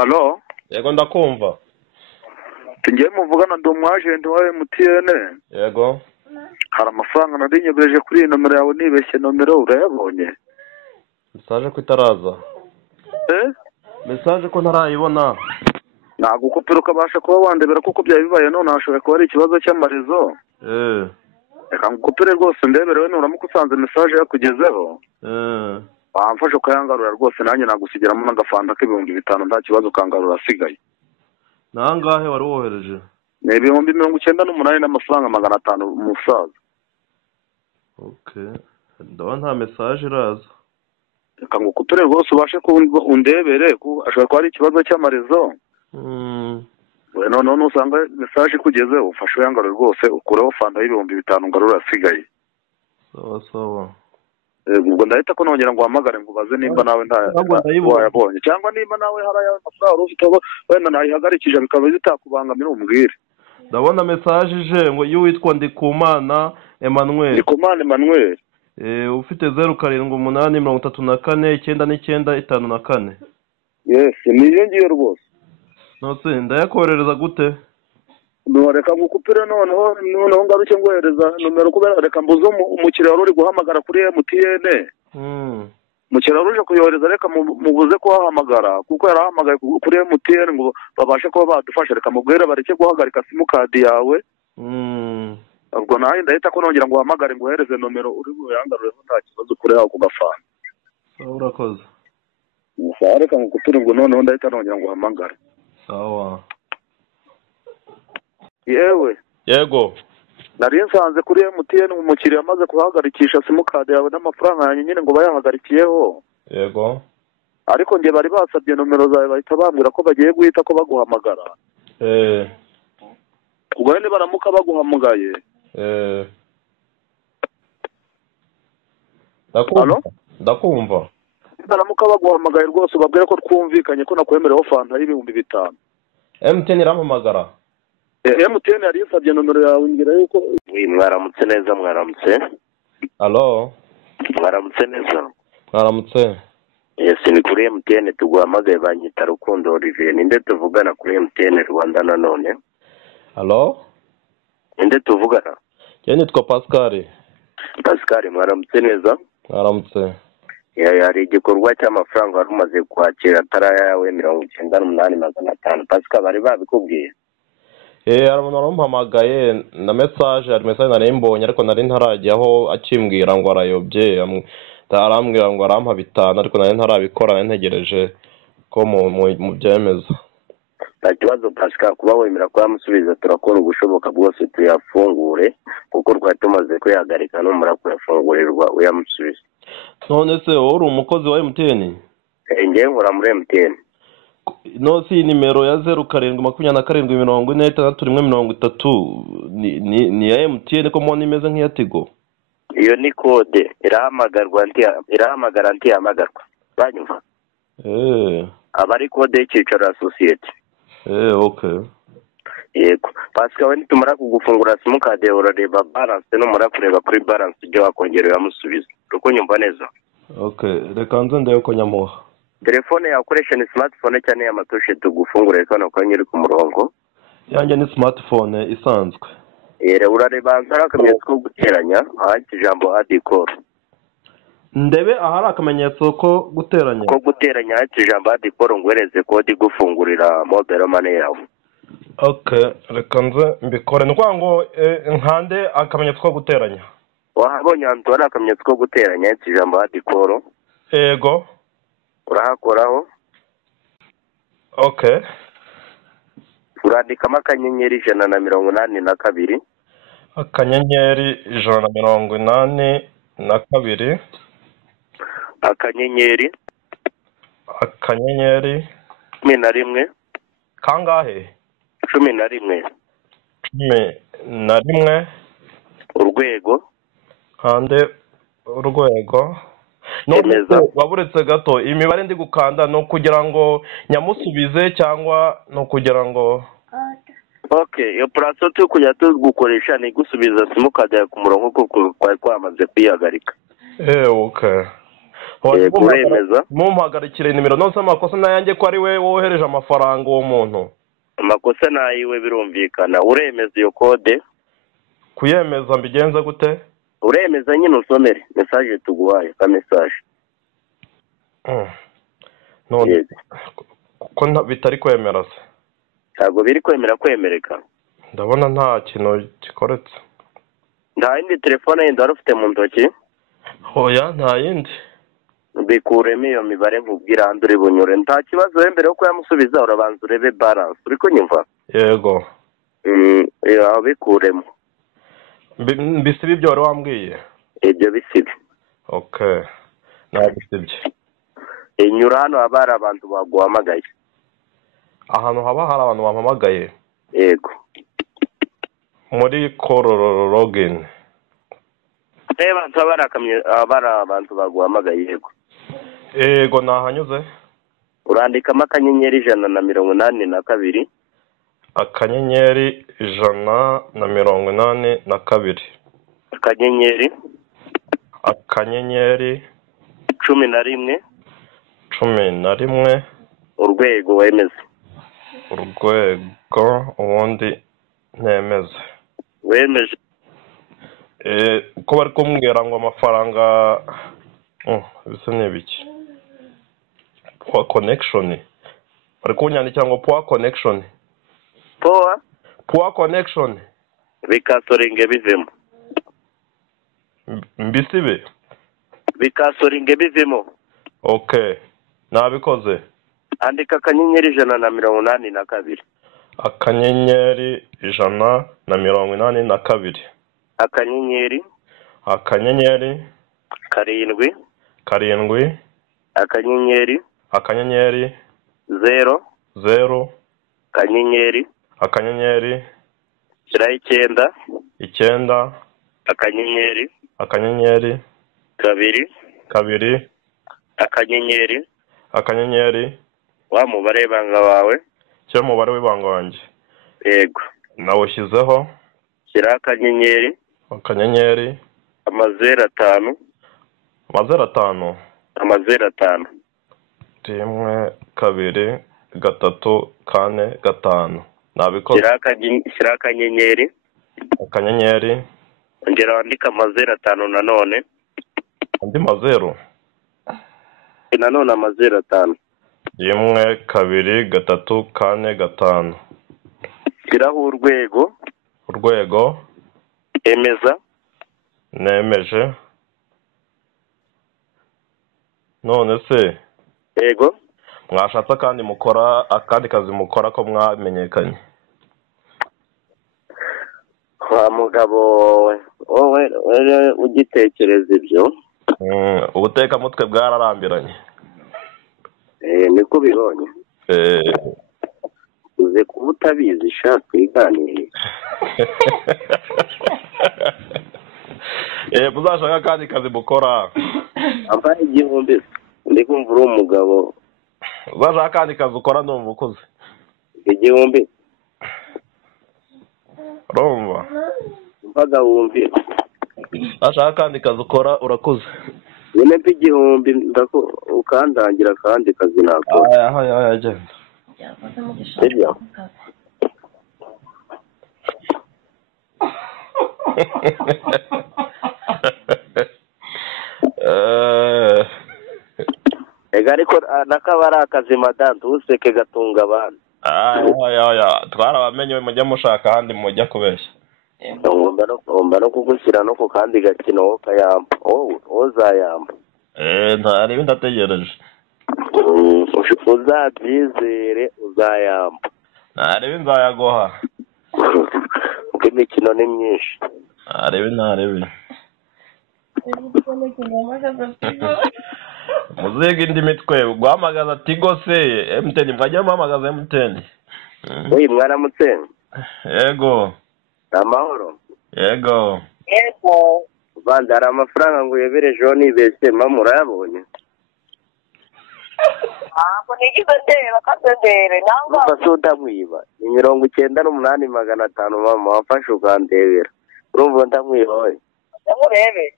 Alo? Yego ndakumva. Tugiye muvugana ndi umwagenti wa MTN. Yego. Hari amafaranga narinyegereje kuri iyi nomero yawe nibeshye nomero urayabonye? Message ko itaraza. Message ko ntarayibona. Ntabwo ukopera ukabasha kuba wandebera kuko byari bibaye none hashobora kuba ari ikibazo cy'amarezo. Reka ngukopere rwose ndeberewe nuramuka usanze message yakugezeho. Wamfasha ukayangarura rwose nanjye nagusigeramo n'agafanta k'ibihumbi 5 nta kibazo ukangarura asigaye. Nangahe wari wohereje? Ni 98 n'amafaranga 500 umusaza. Okay. Ndabona nta message iraza. Reka ngukopere rwose ubashe undebere ko ashobora kuba ari ikibazo cy'amarezo. None usanga message kugeze ufashe uyangarura rwose ukureho fanta y'ibihumbi 5 ngarura asigaye. Sawa. Ubwo ndahita ko nongera ngo uhamagare ngubaze nimba nawe wayabonye cyangwa nimba nawe hari ayo mafaranga ufite wenda nayihagarikije bikaba zitakubangamira umbwire. Ndabona message ije ngo y'uwitwa Ndikumana Emmanuel. Ndikumana Emmanuel. Ufite 0784949954. Yes, niyo ngiye rwose. Nose ndayakorereza gute? Reka ngukupire noneho ngaruke ngohereza nomero kubera reka mbuze umukiriya uri guhamagara kuri MTN. Umukiriya uje kuyohereza reka mubuze kuhamagara kuko yarahamagaye kuri MTN ngo babashe kuba badufasha reka mubwire bareke guhagarika simukadi yawe. Ubwo nayo ndahita ko nongera ngo uhamagare ngohereze nomero uri buyangarure nta kibazo kuri aho kugafana. Urakoze. Sawa reka ngukupire ngo noneho ndahita nongera ngo uhamagare. Sawa. Yewe. Yego. Nari nsanze kuri MTN umukiriya amaze kuhagarikisha simukadi yawe n'amafaranga yanyu nyine ngo bayahagarikiyeho. Yego. Ariko nge bari basabye nomero zawe bahita bambwira ko bagiye guhita ko baguhamagara. Ubwo ne baramuka baguhamagaye. Ndakumva. Baramuka baguhamagaye rwose ubabwire ko twumvikanye ko nakwemereho fanta y'ibihumbi 5. MTN irampamagara. MTN yari yasabye nomero yawe ngira yuko mwaramutse neza mwaramutse. Allo. Mwaramutse neza. Mwaramutse. Yes, ni kuri MTN tuguhamagaye banyita Rukundo Olivier. Ninde tuvugana kuri MTN Rwanda nanone? Allo. Ninde tuvugana? Nitwa Pascal. Pascal mwaramutse neza. Mwaramutse. Yari igikorwa cy'amafaranga wari umaze kwakira atara yawe 98,500. Pascal bari babikubwiye? Arabona arampamagaye na message nari mbonye ariko nari ntarajyaho akimbwira ngo arayobye arambwira ngo arampa 5 ariko nari ntarabikora ntegereje ko mu byemeza. Nta kibazo Pascal kuba wemera ko yamusubiza turakora ubushoboka bwose tuyafungure kuko rwa tumaze kuyagarika no muri kuyafungurirwa uyamusubiza. None se uri umukozi wa MTN? Ngiye nkora muri MTN. No si nimero ya 0727404630 ni ya MTN ko mone imeze nk'iya Tigo. Iyo ni code irahamagara ntiyamagarwa. Banyumva? Abari code y'ikicaro associate. Okay. Yego. Pascal we nitumara kugufungura simukadi yawe urareba balance no mura kureba kuri balance ibyo wakongerera yamusubiza. Uko nyumva neza. Okay, reka nze ndayo ko nyamuha. Telefone yakoresha ni smartphone cyane y'amatushe tugufungure kana ko nyiri ku murongo. Yanjye ni smartphone isanzwe. Urareba nzara akamenyetso ko guteranya ahandi ijambo adicor. Ndebe ahari akamenyetso ko guteranya. Ko guteranya ahandi ijambo adicor ngwereze kode igufungurira mobile money yawe. Okay, reka nze mbikore ngo nkande akamenyetso ko guteranya. Wahabonye antu ari akamenyetso ko guteranya ahandi ijambo adicor. Yego. Urahakoraho. Okay. Urandikamo akanyenyeri 182. Akanyenyeri 182. Akanyenyeri 11. Kangahe? 11. 11. Urwego. Hande urwego. Neza. Waburetse gato imibare ndi gukanda no kugira ngo nyamusubize cyangwa no kugira ngo Okay, iyo process yo kujya tugukoresha ni gusubiza simukadi ku murongo kuko kwari kwamaze kwihagarika. Okay. uremeza mumpagarikire nimero nose amakosa nayanjye ko ari we wohereje amafaranga uwo muntu. Amakosa nayiwe birumvikana. Uremeza iyo kode? Kuyemeza mbigenza gute? Uremeza nyine usomere message tuguhaye ka message. None ko bitari kwemera se? Ntabwo biri kwemereka. Ndabona nta kintu gikoretse. Nta yindi telefone yindi wari ufite mu ntoki? Hoya nta yindi. Bikuremo iyo mibare nkubwira handi uri bunyure. Nta kibazo mbere yo kuyamusubiza urabanza urebe balance. Uri kunyumva? Yego. Aho bikuremo. Bisibi ibyo wari wambwiye? Ibyo bisibi. Okay. Nabisibye. Inyura hano haba hari abantu baguhamagaye. Ahantu haba hari abantu bampamagaye? Yego. Muri login. Abara abantu baguhamagaye yego. Yego nahanyuze. Urandikamo akanyenyeri 182. Akanyenyeri 182. Akanyenyeri 11. Urwego wemeze. Urwego ubundi nemeze. Wemeje. Ko bari kumbwira ngo amafaranga bisa n'ibiki. Poor connection. Bari kunyandikira ngo poor connection. Poor connection. Bikasoringe bivemo. Mbisibe. Bikasoringe bivemo. Okay. Nabikoze. Andika akanyenyeri 182. Akanyenyeri 182. Akanyenyeri. Karindwi. Akanyenyeri. 0. Akanyenyeri. 9. Akanyenyeri. 2. Akanyenyeri. Wa mubare banga wawe. Cyo mubare w'ibanga wanjye. Yego. Nawushyizeho. Shyira akanyenyeri. 5. 5. 5. 5. 1, 2, 3, 4, 5. Nabikoze. Shyira akanyenyeri. Ongera wandika 5 nanone. Andi 0. Nanone 5. 1, 2, 3, 4, 5. Shyiraho urwego. Emeza. Nemeje. None se. Yego. Mwashatse kandi mukora akandi kazi mukora ko mwamenyekanye. Wa mugabo wowe ugitekereza ibyo. Ubuteka mutwe bwararambiranye. Niko bibonye. Uze kuba utabizi shaka iganire. Muzashaka kandi kazi mukora. Ambaye igihumbi. Ndi kumva uri umugabo. Uzashaka kandi kazi ukora ndumva ukuze. Igihumbi. Urumva? Mbaga wumvira. Uzashaka kandi kazi ukora urakuze. Nyine mpa igihumbi ukandangira kandi kazi nakora. Aya agenda. Sibyo? Ega ariko nakabari akazi madame useke gatunga abantu. Twarabamenye mujya mushaka ahandi mujya kubeshya. Ngomba no kugushyira no ku kandi gakino kayamba. Uzayamba. Ntari bindategereje. Uzabyizere uzayamba. Ntari binzayagoha. Kuko imikino ni myinshi. Ntari. Muziga indi mitwe guhamagaza Tigo se MTN mwajya muhamagaza MTN. Mwaramutse. Yego. Amahoro. Yego. Bandara amafaranga ngo yeberejeho nibeshye murayabonye. Ntabwo nigeze bakadedere nangwa. Basuda mwiba. Ni 98,500 mama wafashe ukandebera. Urumva ndamwiba we. Ndamurebe.